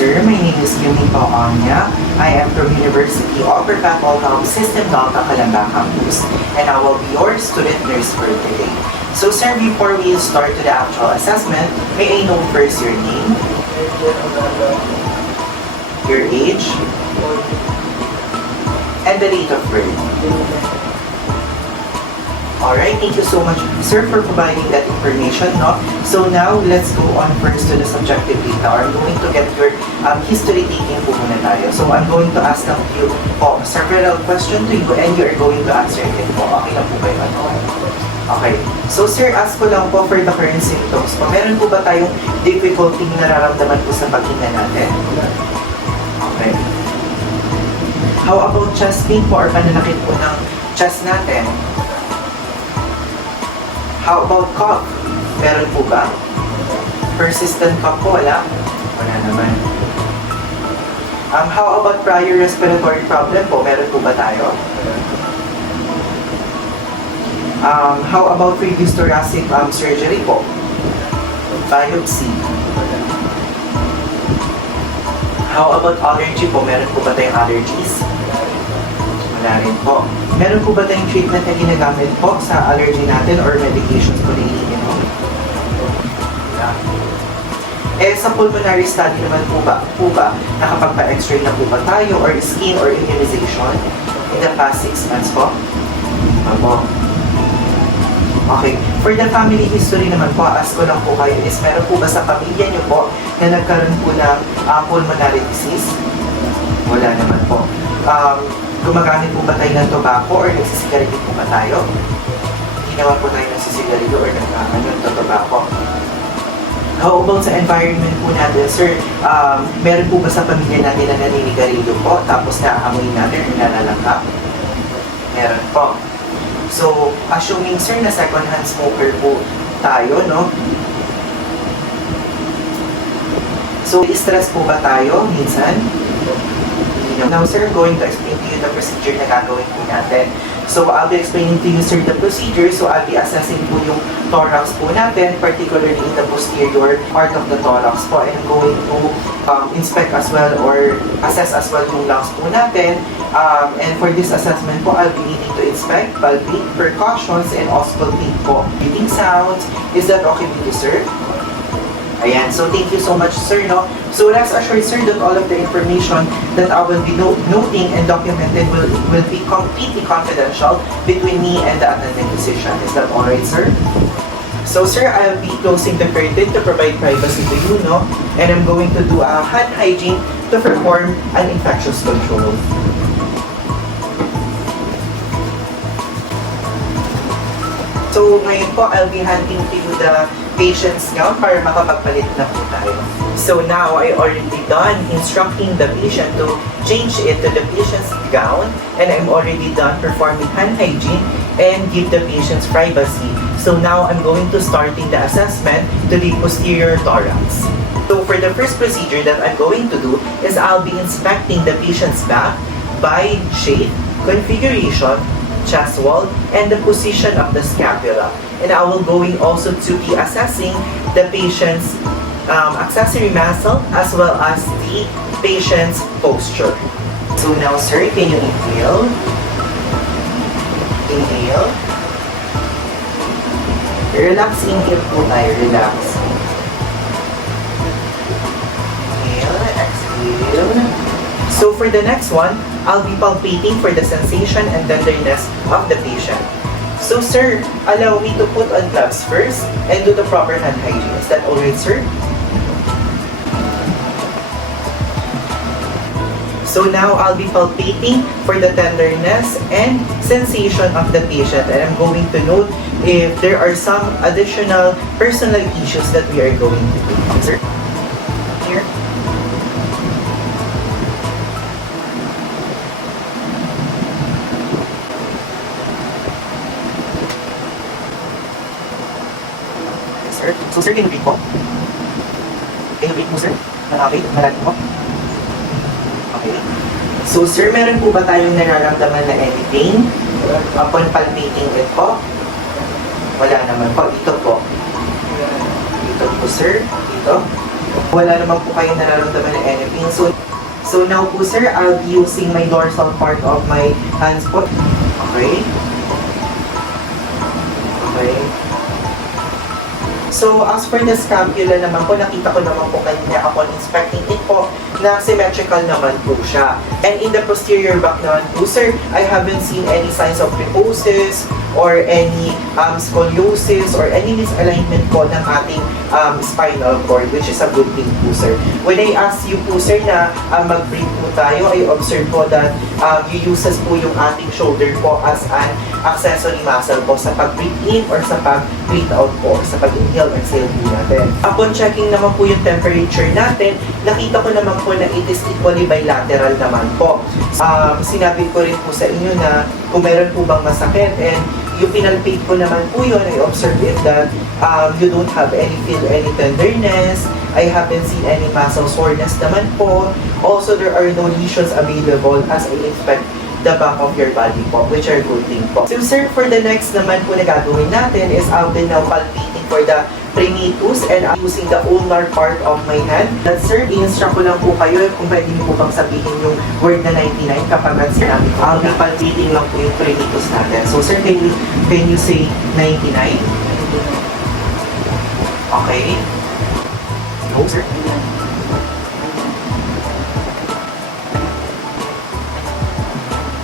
sir. My name is Yumiko Anya. I am from University of Perpetual Health System Delta Calamba Campus, and I will be your student nurse for today. So sir, before we start to the actual assessment, may I know first your name, your age, and the date of birth. Alright, thank you so much, sir, for providing that information, no? So now, let's go on first to the subjective data. I'm going to get your history taking po muna tayo. So I'm going to ask you several questions to you and you're going to answer it po. Okay lang po ba yun? Okay. So sir, ask ko lang po for the current symptoms po. Meron po ba tayong difficulty nararamdaman po sa paghinga natin? Okay. How about chest pain po or pananakit po ng chest natin? How about cough? Meron po ba? Persistent cough po, wala? Wala naman. How about prior respiratory problem po? Meron po ba tayo? How about previous thoracic surgery po? Biopsy. How about allergy po? Meron po ba tayong allergies? Wala rin po. Meron po ba tayong treatment na ginagamit po sa allergy natin or medications po na iniinom? Yeah. Eh, sa pulmonary study naman po ba nakapagpa-x-ray na po ba tayo or skin or immunization in the past 6 months po? Opo. Okay. For the family history naman po, ask ko lang po kayo is meron po ba sa pamilya niyo po na nagkaroon po ng pulmonary disease? Wala naman po. Gumagamit po ba tayo ng tobacco or nagsisigarilyo po ba tayo? Hindi naman po tayo nagsisigarilyo or nagkakamit ng tobacco. How about sa environment po natin, sir? Meron po ba sa pamilya natin na naninigarilyo po tapos naaamoy natin or nalalangka? Meron po. So, assuming sir na second-hand smoker po tayo, no? So, stress po ba tayo minsan? Now, sir, I'm going to explain to you the procedure na gagawin po natin. So, I'll be explaining to you, sir, the procedure. So, I'll be assessing po yung thorax po natin, particularly in the posterior part of the thorax po. And I'm going to inspect as well or assess as well yung lungs po natin. And for this assessment po, I'll be needing to inspect, palpate, percussions, and auscultate po. Breathing sounds. Is that okay with you, sir? Ayan, so thank you so much, sir, no? So rest assured, sir, that all of the information that I will be noting and documented will be completely confidential between me and the attending physician. Is that alright, sir? So, sir, I'll be closing the curtain to provide privacy to you, no? And I'm going to do a hand hygiene to perform an infectious control. So, ngayon po, I'll be handing to you the patient's gown para makapagpalit na po tayo. So now, I already done instructing the patient to change it to the patient's gown, and I'm already done performing hand hygiene and give the patient's privacy. So now, I'm going to starting the assessment to the posterior thorax. So for the first procedure that I'm going to do is I'll be inspecting the patient's back by shape, configuration, chest wall, and the position of the scapula. And I will going also to be assessing the patient's accessory muscle as well as the patient's posture. So now, sir, can you inhale? Inhale. Relax, inhale po tayo. Relax. Inhale, exhale. So for the next one, I'll be palpating for the sensation and tenderness of the patient. So sir, allow me to put on gloves first and do the proper hand hygiene. Is that alright, sir? So now I'll be palpating for the tenderness and sensation of the patient, and I'm going to note if there are some additional personal issues that we are going to do. Sir, here. Sir. So sir, can you read po? Can you read mo, sir? Okay, malaki po. Okay. So sir, meron po ba tayong nararamdaman na anything upon palpating it po? Wala naman po. Ito po. Ito po, sir. Ito. Wala naman po kayong nararamdaman na anything. So now po sir, I'll be using my dorsal part of my hands po. Okay. Okay. So, as for the scapula naman po, nakita ko naman po kanina upon inspecting it po na symmetrical naman po siya. And in the posterior back naman po, sir, I haven't seen any signs of kyphosis or any scoliosis or any misalignment po ng ating spinal cord, which is a good thing po, sir. When I ask you po, sir, na mag-breathe po tayo, I observe po that you uses po yung ating shoulder po as an accessory muscle po sa pag-breathe in or sa pag-breathe out po, sa pag-inhale, exhale po natin. Upon checking naman po yung temperature natin, nakita ko naman po na it is equally bilateral naman po. Sinabi ko rin po sa inyo na kung meron po bang masakit, and yung pinalpate ko naman po yun, I observe it that you don't have feel any tenderness, I haven't seen any muscle soreness naman po. Also, there are no lesions available as I expect the back of your body po, which are good thing po. So sir, for the next naman po na gagawin natin is I'll be now palpating for the primitus and I'm using the ulnar part of my hand. That sir, i-instruct ko lang po kayo kung pwede niyo po bang sabihin yung word na 99 kapag sinabi ko. I'll be palpating lang po yung primitus natin. So sir, can you say 99? Okay. No sir.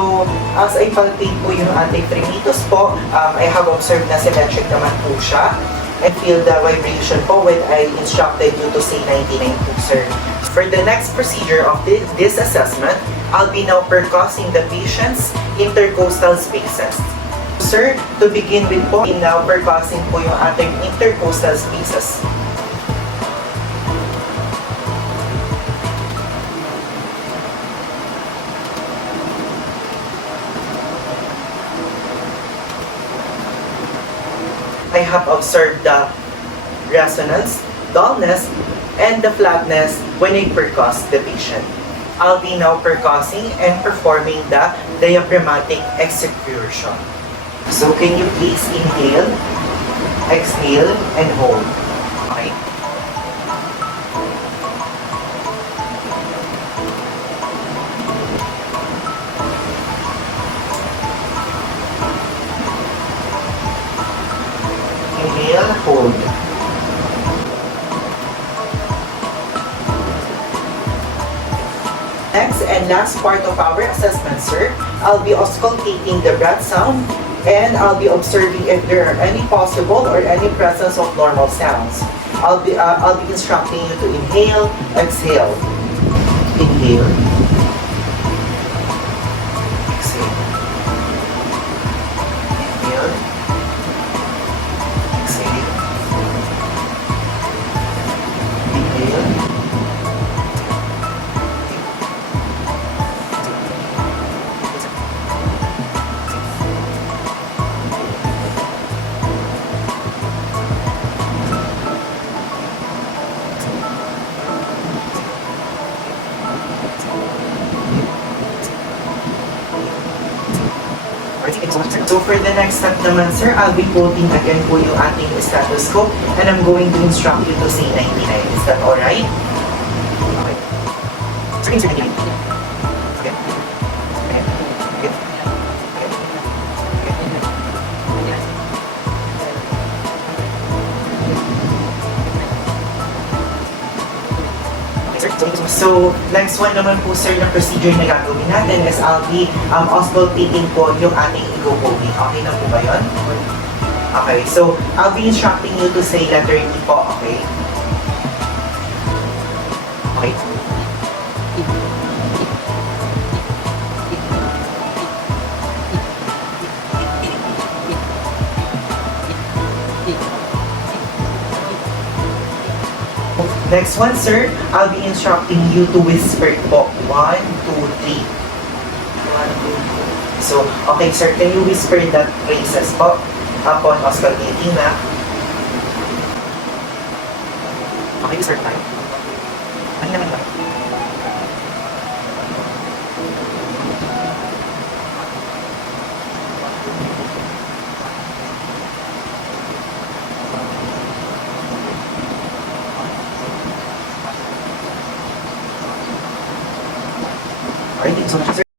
So, as I palpate po yung ating primitus po, I have observed na symmetric naman po siya and feel the vibration po when I instructed you to say 99 po, sir. For the next procedure of this assessment, I'll be now percussing the patient's intercostal spaces. Sir, to begin with po, now percussing po yung ating intercostal spaces. I have observed the resonance, dullness, and the flatness when I percuss the patient. I'll be now percussing and performing the diaphragmatic execution. So can you please inhale, exhale, and hold. Okay. Inhale, hold. Next and last part of our assessment, sir, I'll be auscultating the breath sound and I'll be observing if there are any possible or any presence of normal sounds. I'll be instructing you to inhale, exhale. Inhale. Exhale. Inhale. Exhale. Inhale. So for the next step naman, sir, I'll be quoting again po yung ating stethoscope and I'm going to instruct you to say 99. Is that alright? Okay. Sir, insert 99. Okay. Okay. Okay. So, next one naman po sir na procedure na gagawin natin is I'll be auscultating po yung ating ego coding. Okay na po ba yun? Okay, so I'll be instructing you to say letter E po, okay? Okay. Next one, sir, I'll be instructing you to whisper po. 1, 2, 3. 1, 2, 3. So, okay, sir, can you whisper that phrases po upon auscultating na? Okay, whisper tayo. Ano naman ba? Alright, thank you so much, sir.